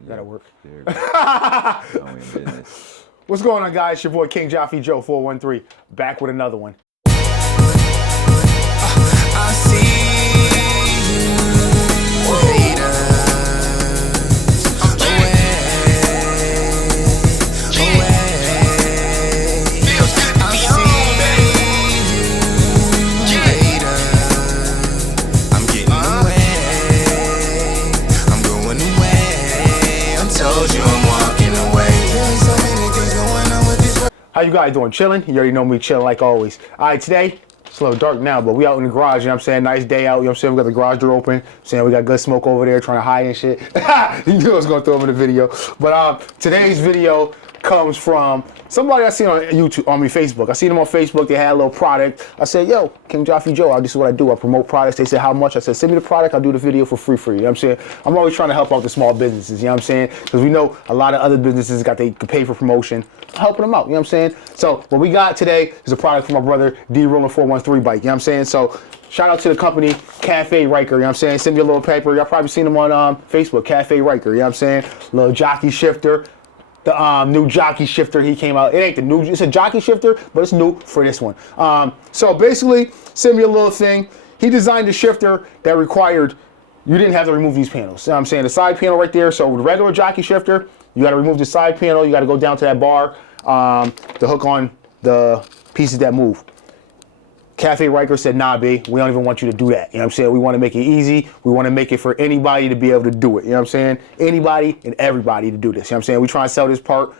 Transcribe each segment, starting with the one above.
That'll work. What's going on, guys? It's your boy King Jockey Joe 413, back with another one. I see you haters I'm getting away. I'm going away. I told you I'm walking away. There's so many things going on with this. How you guys doing? Chilling? You already know me chilling like always. All right, today, it's a little dark now, but we out in the garage, you know what I'm saying? Nice day out, you know what I'm saying? We got the garage door open, saying we got good smoke over there trying to hide and shit. You knew I was going to throw them in the video. But today's video comes from somebody I seen on YouTube, Facebook. I seen them on Facebook, they had a little product. I said, yo, King Jockey Joe, this is what I do. I promote products. They said, how much? I said, send me the product, I'll do the video for free, you know what I'm saying? I'm always trying to help out the small businesses, you know what I'm saying? Because we know a lot of other businesses they can pay for promotion. Helping them out, you know what I'm saying? So what we got today is a product from my brother D Rollin 413 bike, you know what I'm saying? So shout out to the company Caferyker, you know what I'm saying? Send me a little paper. Y'all probably seen them on Facebook, Caferyker, you know what I'm saying? Little jockey shifter. The new jockey shifter he came out. It ain't the new, it's a jockey shifter, but it's new for this one. So basically, send me a little thing. He designed a shifter that required, you didn't have to remove these panels. You know what I'm saying? The side panel right there. So with regular jockey shifter, you got to remove the side panel. You got to go down to that bar to hook on the pieces that move. Caferyker said, nah, B, we don't even want you to do that. You know what I'm saying? We want to make it easy. We want to make it for anybody to be able to do it. You know what I'm saying? Anybody and everybody to do this. You know what I'm saying? We try and sell this part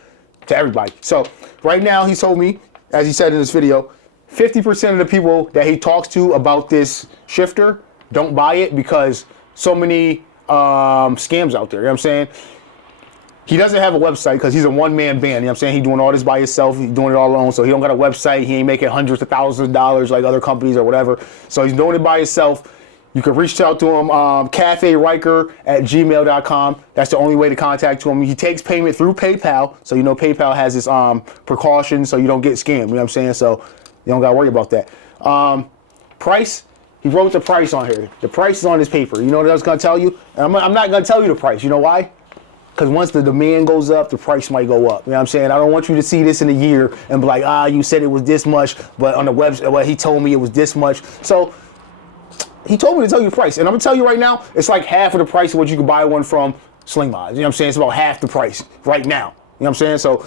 to everybody. So right now he told me, as he said in this video, 50% of the people that he talks to about this shifter don't buy it because so many scams out there. You know what I'm saying? He doesn't have a website because he's a one-man band, you know what I'm saying? He's doing all this by himself, he's doing it all alone, so he don't got a website, he ain't making hundreds of thousands of dollars like other companies or whatever. So he's doing it by himself. You can reach out to him, Caferyker@gmail.com. That's the only way to contact him. He takes payment through PayPal, so you know PayPal has its precautions so you don't get scammed, you know what I'm saying? So you don't gotta worry about that. Price, he wrote the price on here. The price is on this paper. You know what I was gonna tell you? And I'm not gonna tell you the price, you know why? Because once the demand goes up, the price might go up. You know what I'm saying? I don't want you to see this in a year and be like, you said it was this much, but on the website, well, he told me it was this much. So he told me to tell you the price. And I'm going to tell you right now, it's like half of the price of what you could buy one from Sling Mods. You know what I'm saying? It's about half the price right now. You know what I'm saying? So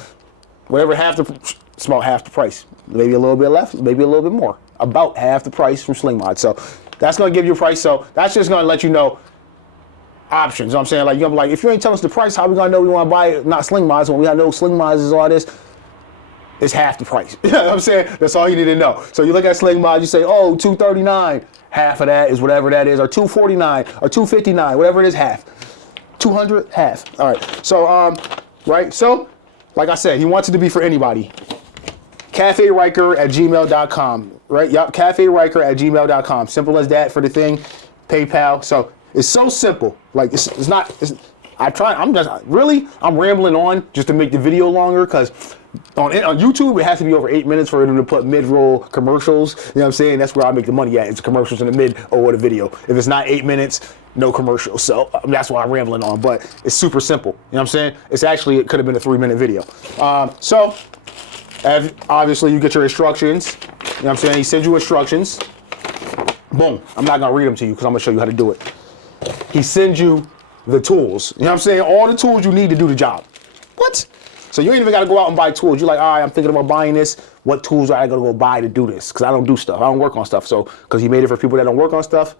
whatever it's about half the price. Maybe a little bit less, maybe a little bit more. About half the price from Sling Mods. So that's going to give you a price. So that's just going to let you know options. You know what I'm saying? Like, you're gonna be like, if you ain't telling us the price, how we gonna know we want to buy it? Not Sling Mods, when we gotta know Sling Mods is all this. It's half the price. You know what I'm saying? That's all you need to know. So you look at Sling Mods, you say, oh, $239. Half of that is whatever that is, or $249, or $259, whatever it is, half. $200, half. All right. So, right. So, like I said, he wants it to be for anybody. Caferyker@gmail.com. Right? Yup. Caferyker@gmail.com. Simple as that for the thing. PayPal. So it's so simple. Like I'm rambling on just to make the video longer because on YouTube it has to be over 8 minutes for them to put mid-roll commercials. You know what I'm saying? That's where I make the money at. It's commercials in the mid or the video. If it's not 8 minutes, no commercials. So that's why I'm rambling on. But it's super simple. You know what I'm saying? It could have been a 3-minute video. So obviously you get your instructions. You know what I'm saying? He sends you instructions. Boom. I'm not gonna read them to you because I'm gonna show you how to do it. He sends you the tools. You know what I'm saying? All the tools you need to do the job. What? So you ain't even got to go out and buy tools. You're like, all right, I'm thinking about buying this. What tools are I going to go buy to do this? Because I don't do stuff. I don't work on stuff. So because he made it for people that don't work on stuff.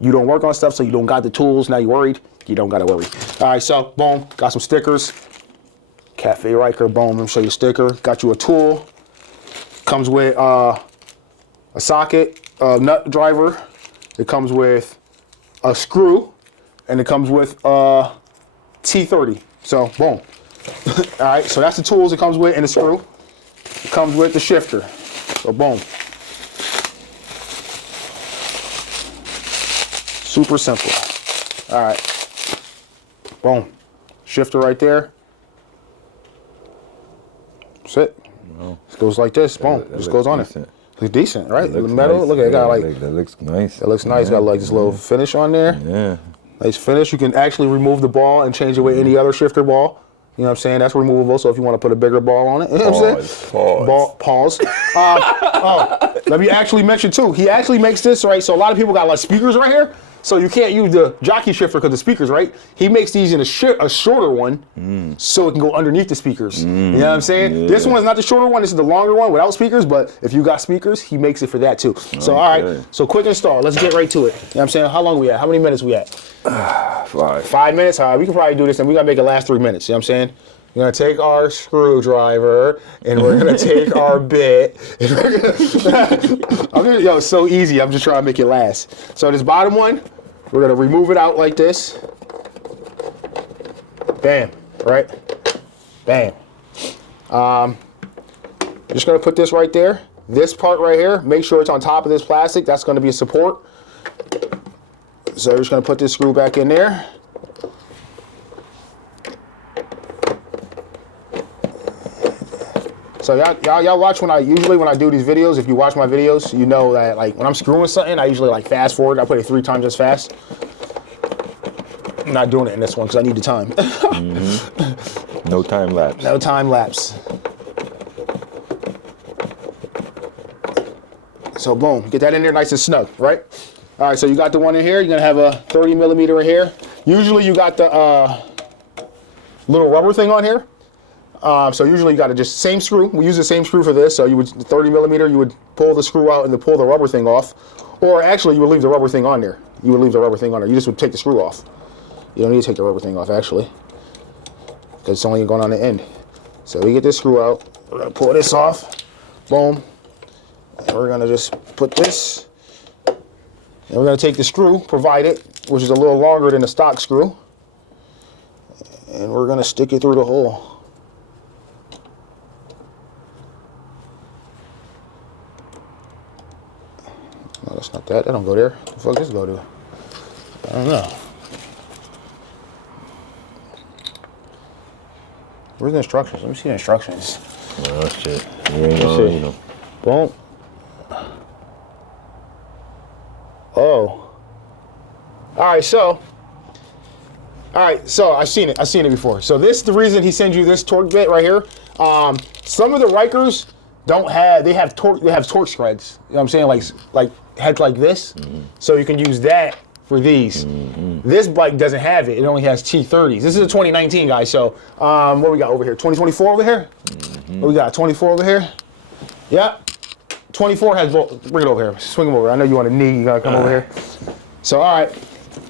You don't work on stuff, so you don't got the tools. Now you're worried. You don't got to worry. All right, so boom. Got some stickers. Caferyker, boom. Let me show you a sticker. Got you a tool. Comes with a socket, a nut driver. It comes with a screw, and it comes with a T30. So boom. All right, so that's the tools it comes with, and the screw. It comes with the shifter. So boom. Super simple. All right. Boom. Shifter right there. That's it. No. It goes like this. Boom. Just goes on decent. It. Looks decent, right? The metal. Nice. Look at it. Got like. That looks nice. It looks nice. Got like this little finish on there. Yeah. Nice finish. You can actually remove the ball and change it with any other shifter ball. You know what I'm saying? That's removable. So if you want to put a bigger ball on it, you know what I'm saying? Pause. Let me actually mention too. He actually makes this right. So a lot of people got like speakers right here. So you can't use the jockey shifter because the speakers, right? He makes these in a shorter one, so it can go underneath the speakers. You know what I'm saying? Yeah. This one is not the shorter one. This is the longer one without speakers. But if you got speakers, he makes it for that too. So all right. So quick install. Let's get right to it. You know what I'm saying? How long we at? How many minutes we at? 5. 5 minutes. All right. We can probably do this, and we gotta make it last 3 minutes. You know what I'm saying? We're gonna take our screwdriver and we're gonna take our bit. And we're gonna, yo, it's so easy. I'm just trying to make it last. So this bottom one, we're gonna remove it out like this. Bam, right? Bam. Just gonna put this right there. This part right here, make sure it's on top of this plastic. That's gonna be a support. So we're just gonna put this screw back in there. So y'all watch when I do these videos. If you watch my videos, you know that like when I'm screwing something, I usually like fast forward. I put it 3 times as fast. I'm not doing it in this one because I need the time. No time lapse. No time lapse. So boom, get that in there nice and snug, right? All right, so you got the one in here. You're gonna have a 30 millimeter in here. Usually you got the little rubber thing on here. So usually you got to just same screw. We use the same screw for this. So you would 30 millimeter. You would pull the screw out and then pull the rubber thing off, or actually you would leave the rubber thing on there. You would leave the rubber thing on there. You just would take the screw off. You don't need to take the rubber thing off actually, because it's only going on the end. So we get this screw out. We're gonna pull this off. Boom. And we're gonna just put this. And we're gonna take the screw provided, which is a little longer than the stock screw, and we're gonna stick it through the hole. No, that's not that. That don't go there. What the fuck does this go to? I don't know. Where's the instructions? Let me see the instructions. Oh shit. You know. Boom. Oh. Alright, so I've seen it. I've seen it before. So this is the reason he sends you this torque bit right here. Some of the Rykers they have torque spreads. You know what I'm saying? Like heads like this. So you can use that for these. This bike doesn't have it. It only has T30s. This is a 2019, guys. So what we got over here? 2024 over here? What we got? 24 over here? Yep. 24 has both. Bring it over here. Swing them over. I know you want a knee. You gotta come over here. So all right.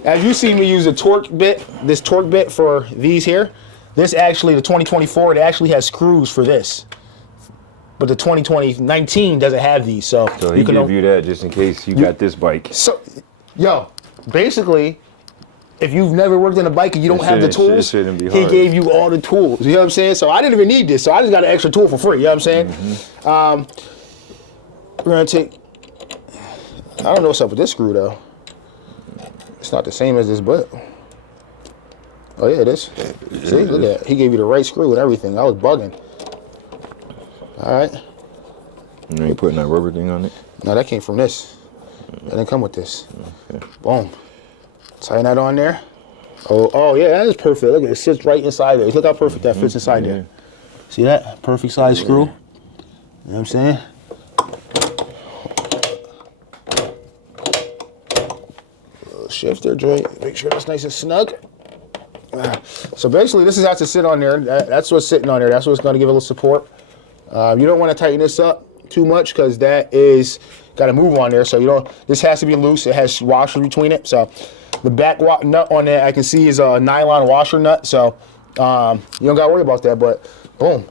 As you see me use a torque bit, this torque bit for these here. This actually, the 2024, it actually has screws for this. But the 2019 doesn't have these, so he gave you that just in case you got this bike. So, yo, basically, if you've never worked on a bike and you don't have the tools, he gave you all the tools. You know what I'm saying? So I didn't even need this, so I just got an extra tool for free. You know what I'm saying? We're gonna take. I don't know what's up with this screw though. It's not the same as this, but. Oh yeah, it is. See, look at that. He gave you the right screw and everything. I was bugging. All right. You ain't putting that rubber thing on it? No, that came from this. It didn't come with this. Okay. Boom. Tighten that on there. Oh yeah, that is perfect. Look at it. It sits right inside there. Look how perfect that fits inside there. See that? Perfect size screw. You know what I'm saying? Little shifter joint. Make sure that's nice and snug. So basically, this has to sit on there. That's what's sitting on there. That's what's going to give it a little support. You don't want to tighten this up too much because that is got to move on there. So you don't. This has to be loose. It has washer between it. So the back nut on there I can see is a nylon washer nut. So you don't got to worry about that. But boom,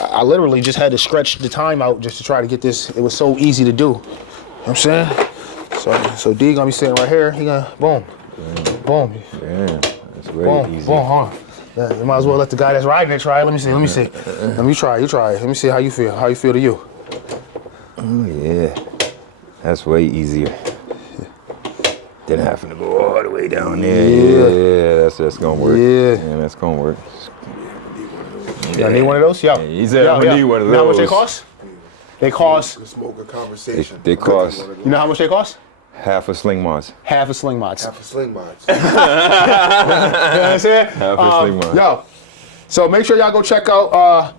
I literally just had to stretch the time out just to try to get this. It was so easy to do. You know what I'm saying? So D gonna be sitting right here. He gonna boom, boom. Yeah, that's very easy. Boom, hold on. Yeah, you might as well let the guy that's riding it try it. Let me see. Let me try. You try it. Let me see how you feel. How you feel to you? Oh yeah, that's way easier than having to go all the way down there. Yeah, that's gonna work. Yeah, that's gonna work. You need one of those? Yeah. He said I'm gonna need one of those. You know how much they cost? They cost. Smoke a conversation. They cost. You know how much they cost? Half a Sling Mods. Half a Sling Mods. Half a Sling Mods. You know what I'm saying? Half a Sling Mods. Yo, so make sure y'all go check out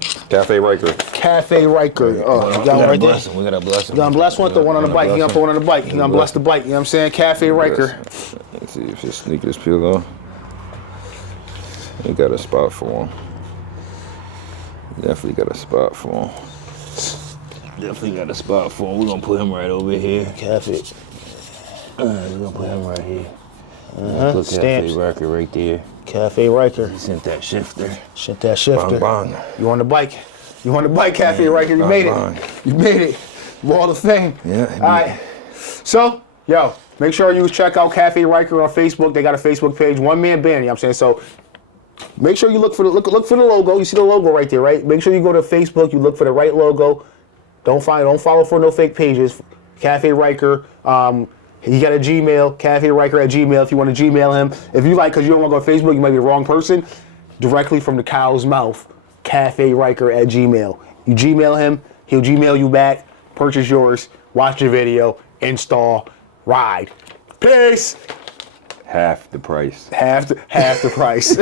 Caferyker. Caferyker. Oh, you got one right there? We gotta bless him. You gonna bless one? The one on the bike. You gonna put one on the bike. You gonna bless the bike. You know what I'm saying? Caferyker. Let's see if his sneakers peel off. He got a spot for him. Definitely got a spot for him. Definitely got a spot for him. We're gonna put him right over here. Cafe. We're gonna put him right here. Put Stamps. Caferyker right there. Caferyker. He sent that shifter. Shit that shifter. Bang, bang. You on the bike? You on the bike, Caferyker? You made bang. it. You made it. Wall of Fame. Yeah. All right. So, yo, make sure you check out Caferyker on Facebook. They got a Facebook page, one man band. You know what I'm saying? So, make sure you look for the logo. You see the logo right there, right? Make sure you go to Facebook. You look for the right logo. Don't follow for no fake pages. Caferyker. He got a Gmail, Caferyker@gmail. If you want to Gmail him, if you like, because you don't want to go to Facebook, you might be the wrong person. Directly from the cow's mouth, Caferyker@gmail. You Gmail him, he'll Gmail you back. Purchase yours. Watch your video. Install. Ride. Peace. Half the price. Half the price.